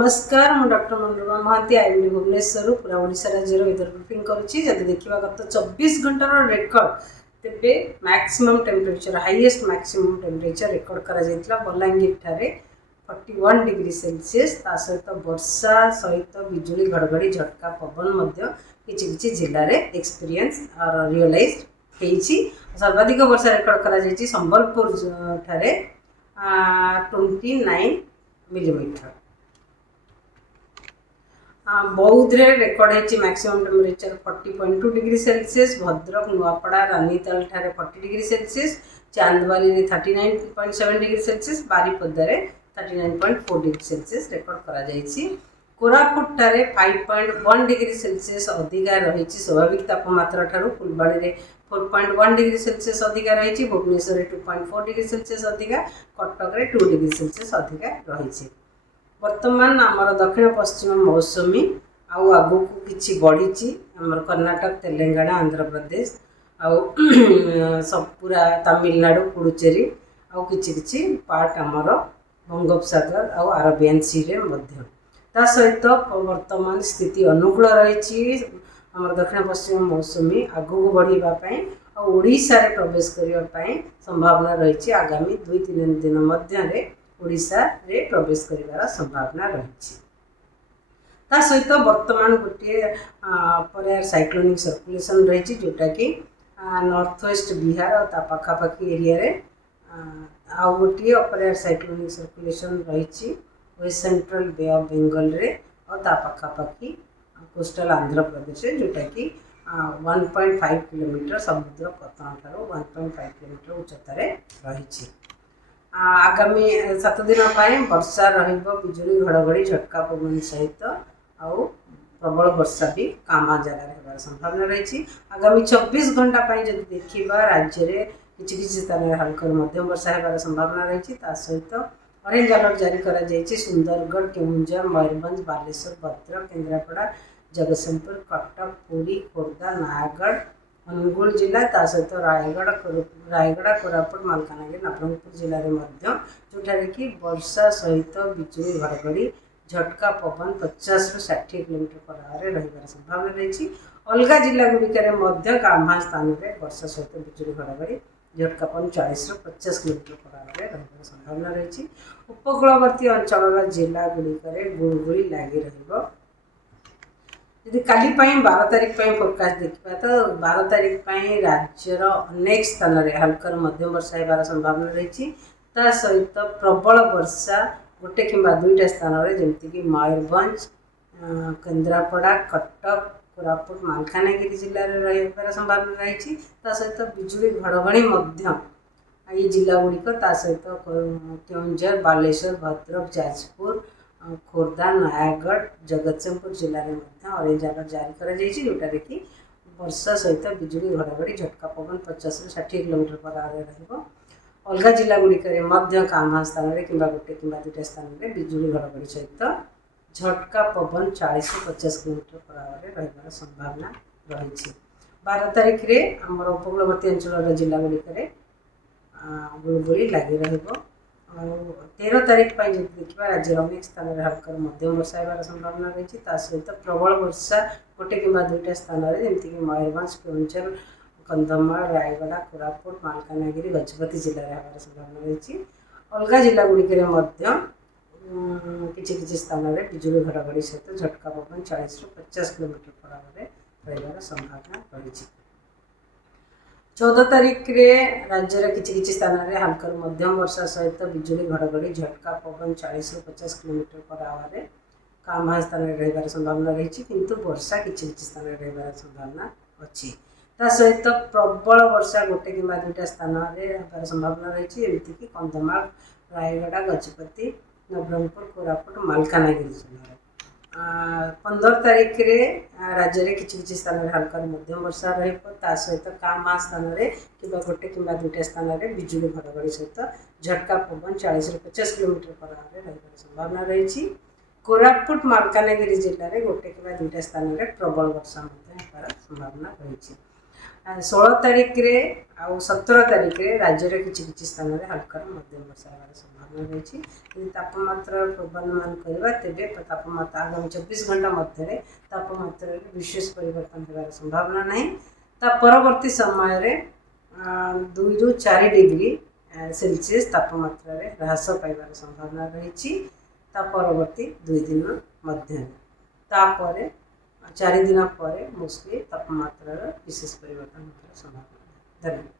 नमस्कार मु doctor Manorama Mahanti IMD Bhubaneswar पूरा ओडिशा राज्यर वेदर ब्रीफिंग करुच्ची जब देखा गत 24 घंटार रेकर्ड तेबे maximum temperature highest maximum temperature record करा बलांगीर ठारे 41 डिग्री सेल्सियस ता सहित वर्षा सहित बिजुली घड़घड़ी झटका पवन किछि जिले में एक्सपीरियंस और रियलाइज होईछि। सर्वाधिक वर्षा रेकर्ड करा संबलपुर ठारे 29 मिलीमीटर। बौद्ध रेकर्ड होती maximum temperature 40.2 degree Celsius, Bhadrak Nuapada Ranital ठारे 40 degree Celsius, Chandbali 39.7 degree Celsius, Baripada 39.4 degree Celsius record करा जायछि। कोरापुट ठारे 5.1 डिग्री सेल्सियस अधिका रही स्वाभाविक तापमात्रा ठारू, फुलबाड़ी 4.1 डिग्री सेल्सियस अधिका रही, भुवनेश्वर 2.4 डिग्री सेल्सियस अधिका, कटक 2 डिग्री सेल्सियस अधिका रही। वर्तमान आमर दक्षिण पश्चिम मौसुमी आउ आगू को किछि बढ़ी आमर कर्नाटक तेलंगाना आंध्र प्रदेश आउ सब पूरा तमिलनाडु पुडुचेरी आउ किछि पार्ट आमर बंगोपसागर आउ अरेबियन सी रे मध्य ता सहित वर्तमान स्थिति अनुकूल रही। आमर दक्षिण पश्चिम मौसुमी आगू को बढ़ीबा पई आ ओडिशा रे प्रवेश करिबा पई संभावना रही। आगामी 2-3 दिन मध्य रे ओडिशा रे प्रवेश करिवार संभावना रही। ता सहित वर्तमान गोटे अपर एयर साइक्लोनिक सर्कुलेशन रही जोटा कि नॉर्थ वेस्ट बिहार और ता पाखापाखी एरिया रे आउ गोटे अपर एयर साइक्लोनिक सर्कुलेशन रही west central Bay of Bengal रे और ता पाखापाखी कोस्टल आंध्र प्रदेश जोटा कि 1.5 किलोमीटर समुद्र पतन ठारू 1.5 किलोमीटर उच्चतार रही। आगामी 7 दिन वर्षा बिजुली घड़घड़ी झटका पवन सहित आउ प्रबल वर्षा भी कामा जगह संभावना रही। आगामी 24 घंटा जब देखा राज्य में किसी स्थान में हल्का मध्यम वर्षा होबार संभावना रही। सहित ऑरेंज अलर्ट जारी करा जायछि सुंदरगढ़, केन्दुझर, मयूरभंज, बालेश्वर, भद्रक, केन्द्रापड़ा, जगतसिंहपुर, कटक, पुरी, खोर्धा, नयागढ़, अनुगुल जिला ता सहित रायगड़ा, कोरापुट, मालकानगिरी, नवरंगपुर जिले में जोठारे कि वर्षा सहित बिजुली घड़घड़ी झटका पवन 50-60 किलोमीटर रही संभावना रही। अलग जिला गुड़िक गांभा स्थान में वर्षा सहित बिजुली घड़घड़ी झटका पवन 40-50 किलोमीटर रही संभावना रही। उपकूलवर्ती अंचल जिला गुड़िक गुड़गुड़ी लगी रही। यदि काली 12 तारीख फोरकास्ट देखा तो 12 तारीख राज्यर अनेक स्थान में हल्का मध्यम वर्षा होबार संभावना रही। ता सहित प्रबल वर्षा गोटे किंबा 2टा स्थान में जमीक मयूरभंज, केन्द्रापड़ा, कटक, कोरापुट, मालकानगिरी जिले में रही संभावना रही। ता सहित बिजुली घड़घड़ी ये जिला गुड़िक सहित केन्दुझर, बालेश्वर, भद्रक, जाजपुर, खोर्धा, नयागढ़, जगतसिंहपुर जिले में ऑरेंज अलर्ट जारी करा जायछि जोटारे कि वर्षा सहित बिजुली घड़घड़ी झटका पवन 50-60 किलोमीटर रहिबो। अलग जिला गुड़िक कामा स्थान में कि गोटे कि 2टा स्थान में बिजुली घड़घड़ी सहित झटका पवन 40-50 किलोमीटर रही संभावना रही। 12 तारीख रे आमर उपकूलवर्ती अंचल जिला गुड़िक गुड़गुड़ी लगी रहिबो। 13 तारीख जब देखा राज्य अनेक स्थान में हल्का मध्यम वर्षा होबार संभावना रही। सहित प्रबल वर्षा गोटे कि 2टा स्थान में जमीक मयूरभंज, केन्दुझर, कंधमाल, रायगड़ा, कोरापुट, मालकानगिरी, गजपति जिले में होबार संभावना रही। अलग जिला गुड़िक किसी स्थान में बिजुली घड़घड़ी सहित झटका पवन 40-50 किलोमीटर रही संभावना रही। 14 तारीख रे राज्यर किसी स्थान में हल्का मध्यम वर्षा सहित बिजुली घड़घड़ी झटका पवन 40-50 किलोमीटर कामा स्थान में रही संभावना रही। किंतु वर्षा किसी स्थान में रही संभावना अच्छी। ता सहित प्रबल वर्षा गोटे कि 2टा स्थान में संभावना रही जमीक कंधमाल, रायगड़ा, गजपति, नवरंगपुर, कोरापुट, मालकानगिरी जिले। 15 तारीख रे राज्य में किसी स्थान में हल्का मध्यम वर्षा रही। सहित कामा स्थान में कि गोटे कि 2टा स्थान में बिजुली घड़घड़ी सहित झटका पवन 40-50 किलोमीटर रही संभावना रही। कोरापुट, मालकानगिरी जिले में गोटे कि 2टा स्थान में प्रबल वर्षा होबार संभावना रही। 16 तारीख रे ଆଉ 17 ତାରିଖରେ ରାଜ୍ୟର କିଛି କିଛି ସ୍ଥାନରେ ହାଲକାରୁ ମଧ୍ୟମ ବର୍ଷା ହେବାର ସମ୍ଭାବନା ରହିଛି। ଯଦି ତାପମାତ୍ରାର ପୂର୍ବାନୁମାନ କରିବା ତେବେ ତାପମାତ୍ରା ଆଗାମୀ 24 ଘଣ୍ଟା ମଧ୍ୟରେ ତାପମାତ୍ରାରେ ବିଶେଷ ପରିବର୍ତ୍ତନ ହେବାର ସମ୍ଭାବନା ନାହିଁ। ତା ପରବର୍ତ୍ତୀ ସମୟରେ 2 ରୁ 4 ଡିଗ୍ରୀ ସେଲସିୟସ୍ ତାପମାତ୍ରାରେ ହ୍ରାସ ପାଇବାର ସମ୍ଭାବନା ରହିଛି ତା ପରବର୍ତ୍ତୀ 2 ଦିନ ମଧ୍ୟରେ। ତାପରେ 4 ଦିନ ପରେ ମୋଷ୍ଟଲି ତାପମାତ୍ରାର ବିଶେଷ ପରିବର୍ତ୍ତନ ହେବାର ସମ୍ଭାବନା। ଧନ୍ୟବାଦ।